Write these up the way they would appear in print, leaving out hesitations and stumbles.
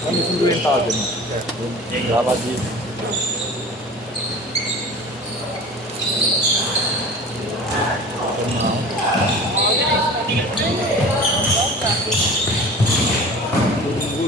Kami sunduin tayo din. Dapat din. Tunggu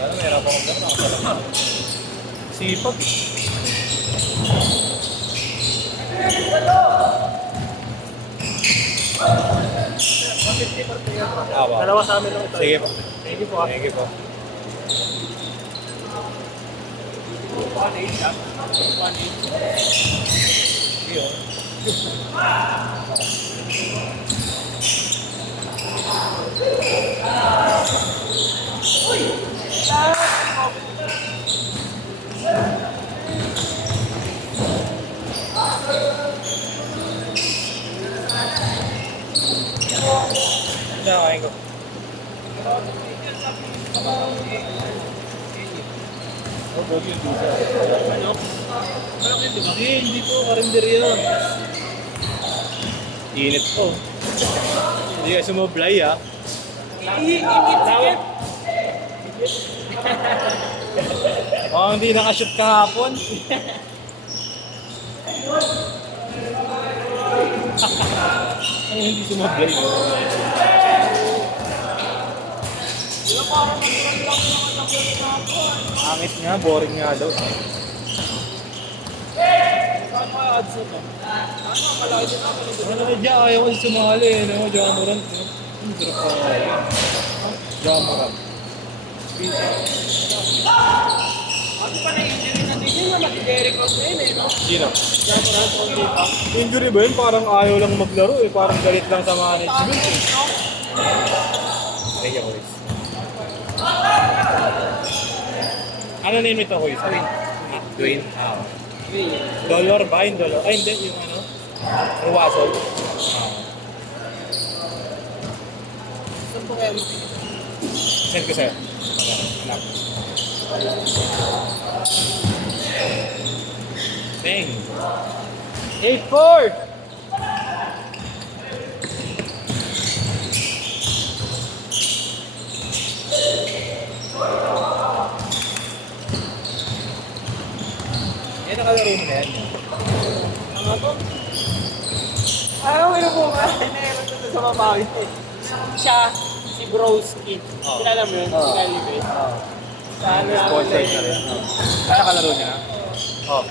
Ano, meron pa akong gano'n. Sipag eh. Dalawa sa amin lang ito. Sige po. Thank you po. Thank you po. Kain ko. Hindi po, karinderya yun. Init po. Hindi ka sumablay ah. Oh, hindi nakashoot kahapon. Ay, hindi sumablay. Angit nga, boring nga daw. Ano na dyan, ayaw ko sumali eh. Ano, Jamorant. Ang sarap pa nga yun. Jamorant. Ano pa na-injury na din yun? Mati-Derek Rose na yun eh, no? Sino? Jamorant on day pa. Injury ba yun? Parang ayaw lang maglaro eh. Parang galit lang sa management eh. Ay, ako is. Ano name ito, Hoy? Dwayne. Dollar ba? Yung dollar? Ay, hindi. Yung ano? Ruwaso. Saan po kaya mo? Send ko sa'yo. Anak. Dang. 8-4! Yan nakalaro mo na yan. Ano to? Ayaw mo po nga. Naewan ko sa babawi. Siya, si Broski. Oh. Kilala mo yun? Oh. Si Calibet. Oh. Sa ano Sponsored na rin. Ano nakalaro niya? Oh.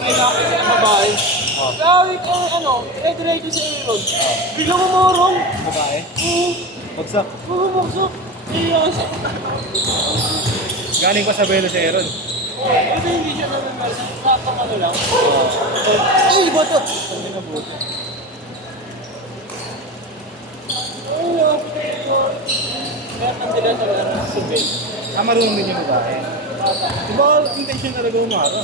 Kailangan ko sa babae. Oh. Gawin ko, ano, ready sa Aaron. Biglang umurong. Babae? Bagsak. Bumuksak. Iyos. Galing pa sa Belo si Aaron. Ito hindi siya naman nakakang ano lang. Oh. Ay, bato! Hindi na buto. Ay, no. Kaya nandila sa subay. Marunong din yung babae. Di ba intention talaga umara?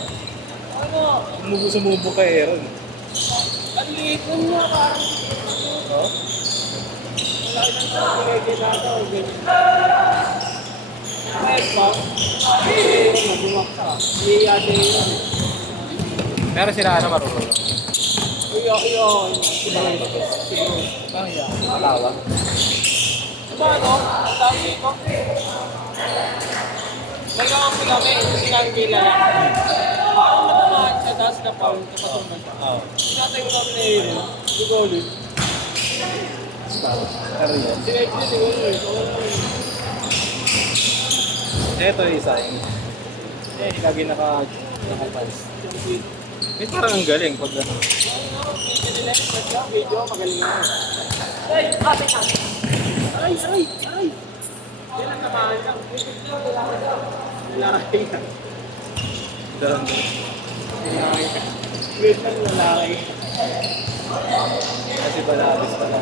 Ano? Sumubo kay Aaron. Ang liit nun niya, parang Oh? wala nang pinagkakita o ganyan. Kahit ba? Magumaksa. Hindi ate yun. Pero sila ano marunong. Iyo. Siguro. Parang yan. Matawa. Diba ano? Ang tawag dito? Nagkakang kami, hindi namin kilala. Parang natamaan siya, tapos napatumban siya. Oo. Sinatay ko kami na yun. Di ko ulit. Pero yan. Sinatay ko ulit. Ito yung isa. Eh, lagi naka-pants. Eh, parang ang galing pag ano. Video, magaling ako. Ay! Kapit ka! Aray! Yan ang tamaan lang. Lalaki ka. Daran-daran. Wait lang lalaki. Kasi balabis pala.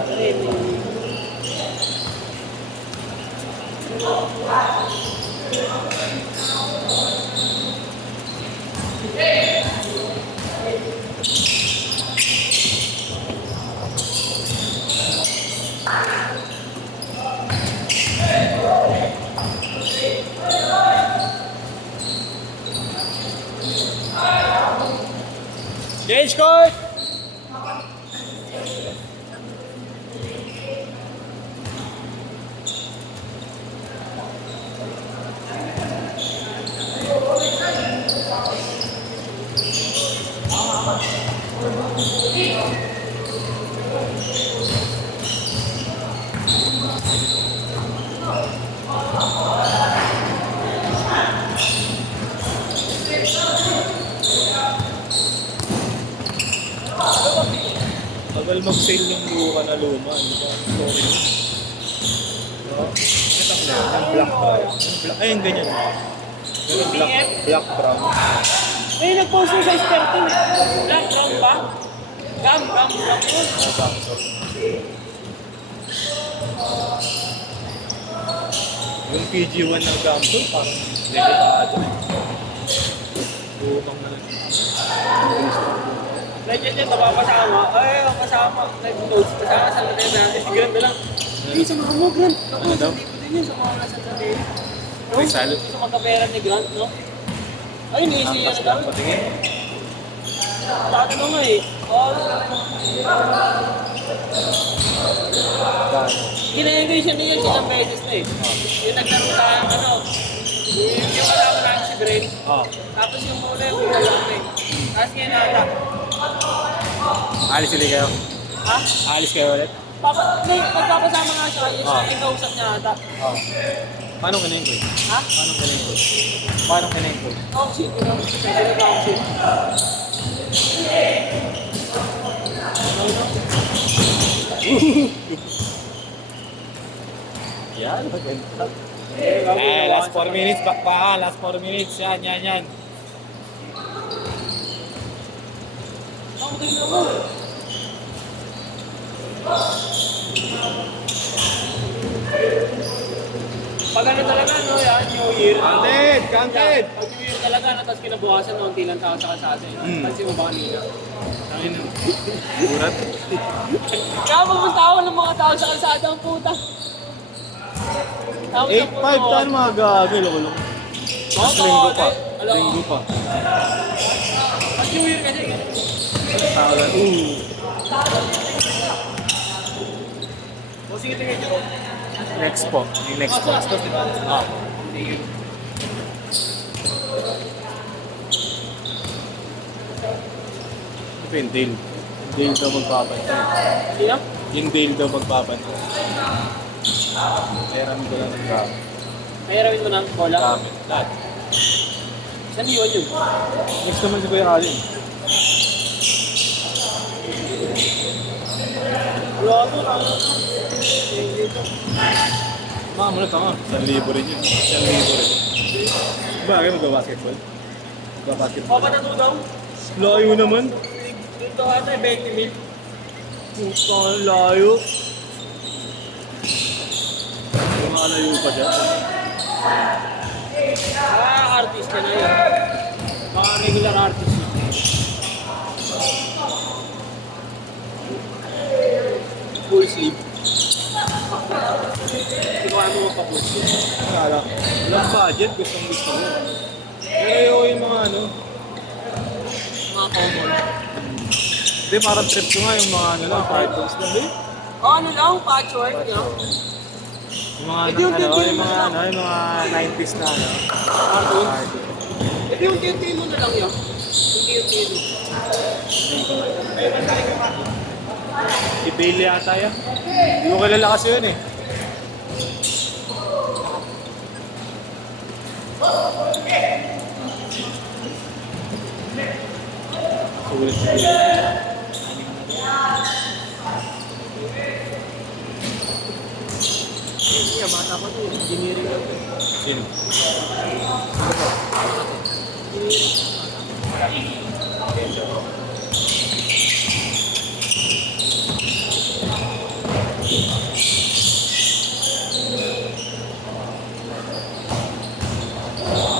Change court! Tagal mag-sale yung luka na luma. Ano ba? Sorry. No? Ito ang yung black brown. Yung black, ay, yung ganyan. Yung black brown. May nag-post yung size 13 eh. Black, brown ba? Gam po. Yung PG1 ng Gamble, parang delikado eh. Lumang na lang. Legend yan, napapasama. Ay, ang kasama. Nag-notes. Kasama sa lalim natin. Si Grant na lang. Hindi, samahan mo, Grant. Ako, Ano daw? hindi ko din yun. Samahan na sa lalim. No? Rizal? Gusto magkapera ni Grant, no? Ay, naisip yan na daw. Patingin. Dati mo nga eh. Oh, gina-enjoy siya na yun silang beses na eh. Yung naglaro tayo ng ano. Yung kasama namin si Brain. Oh. Tapos yung mula yung bigalang eh. Tapos ngayon nata. Alis ulit kayo? Ha? Alis kayo ulit? Magpapasama nga siya. Yung Ah. yung kausap niya ata. Oh. Paano kinain ko? Ha? Paano kinain ko? Paano kinain ko? Talk shit, you know? Pwede na talk shit. Yan, maganda. Last 4 minutes, back pa. Last 4 minutes. Yan. Ang maganda mo. Pag ano talaga, no, yan, New Year. Counted! Pag New Year talaga, no, tapos kinabukasan, no, unti lang tao sa kalsada. Kasi mo ba kanina? Ayun. Urat. Kaya magpuntawa ng mga tao sa kalsada ang puta. Tapos ang 8-5 tayo mga gagawin. Lolo. Linggo pa. Linggo pa. Pag New Year kasi, ganun. Tawalan. O sige, tingin nyo. Next po. Yung next po. Astos, di ba? Ah. Ito yung Dale. Dale daw magbabantay. Sino? Yung Dale daw magbabantay. Kaya namin ko lang ng gamit. Mahiramin mo ng bola? Gamit. Lahat. Saan yun yun? Next naman si Kuya Alin. Wala to lang. Mga muna tama. 1,000 rin yun. 1,000 rin. Bakit mag-basketball? Mag-basketball. Papatato daw. Layo naman. Dito ata, 20 mil. Puta, layo. Lumalayo pa dyan. Artist ka na yun. Mga regular artist. Full sleeve. Hindi ko ano magpa-full sleeve. Kala, walang budget, gustong gusto mo. Pero yung mga ano, Mga common. hindi parang trip ko nga yung mga ano lang, cartoons lang eh. O ano lang, patchwork, no? Yung mga Ito yung ano, tintin yung mo mga na ano, yung mga 90s na ano. Cartoons. Cartoon. Ito yung tintin mo na lang yun. Yung tintin mo. Si Bailey ata yan. Hindi ko kilala kasi yun eh. Sulit si Bailey. Kaya bata pa to, engineering lang to. Sino?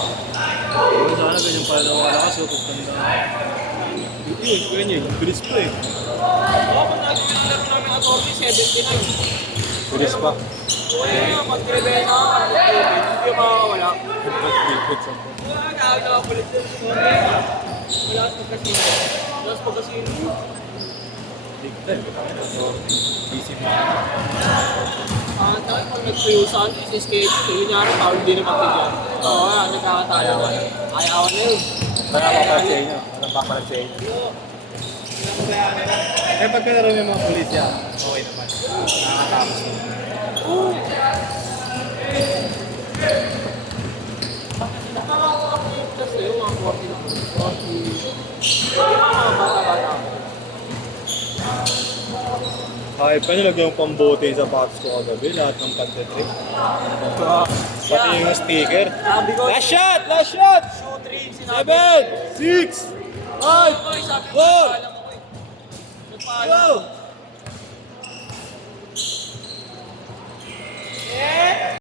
Sana ganyan pala na wala kasi kung tanda. Yun, ganyan. Bilis pa eh. Oo, pag nagpinalaro namin ang Torby, 79. Bilis pa. Kaya mag-rebel na, hindi makakawala. Pagpagpagpag sa Wala, nakawala ka ulit dun. Sorry. Wala sa kasino. Tapos pag kasi Tignan. Busy mo. tayo pag nagpuyusan, si schedule, yun nga rin, tawag din naman tigyan. Oo, nagkakatalo na. Ayawan na yun. Wala papalag sa inyo. Walang papalag sa inyo. Eh, pagka naroon yung mga pulis yan, okay naman. Nakakatapos mo. Kasi yung mga 40 na 40. Mga bata-bata. Kahit pa nilagyan yung pambote sa box ko kagabi, lahat ng pantetrip. Pati yung sticker. Sabi ko, Last shot! Last shot! shoot 3, sinabi. 7! 6! 5! Sabi ko, 4! alam mo ko eh. Nagpaalam. Go!